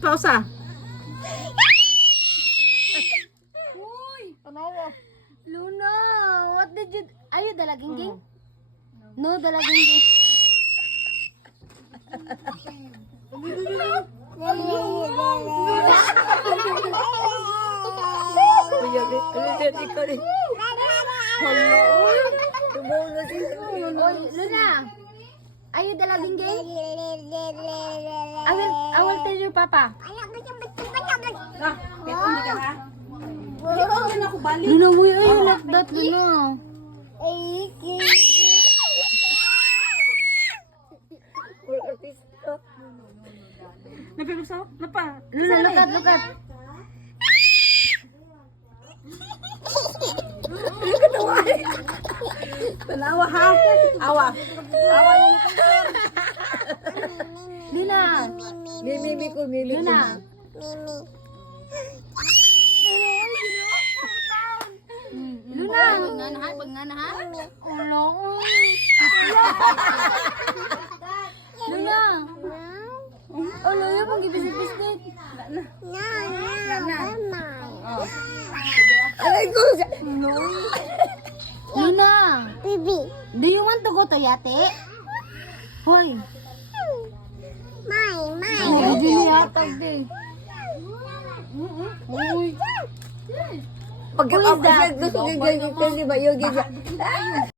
Pausa. Uy! Luna, what did you... Are you dalagingging? No, dalagingging. Kuya, ikaw rin. Hala, uy. Tumaw na siya. Oy, Luna, are you dalagingging? I will tell your papa. Ah, kaya hindi ka na. Hindi na ako balik. Luna, why are you like that, Luna? Full artista. Napilusaw? Napa? Luna, look at. Panawa ha? Awa. Awa yan yung pagkakas. Luna, Mimi ko, mimi ko. Luna. Luna. Pagnganahan? Ulo. Luna. Ulo yun, pag-ibis-ibis. Aray ko. Luna. Do you want to go to Yate? Hoy. Oh, biniyatag din. Uy. Pag Who is that? gusto niya ganyan kasi ba yung ganyan.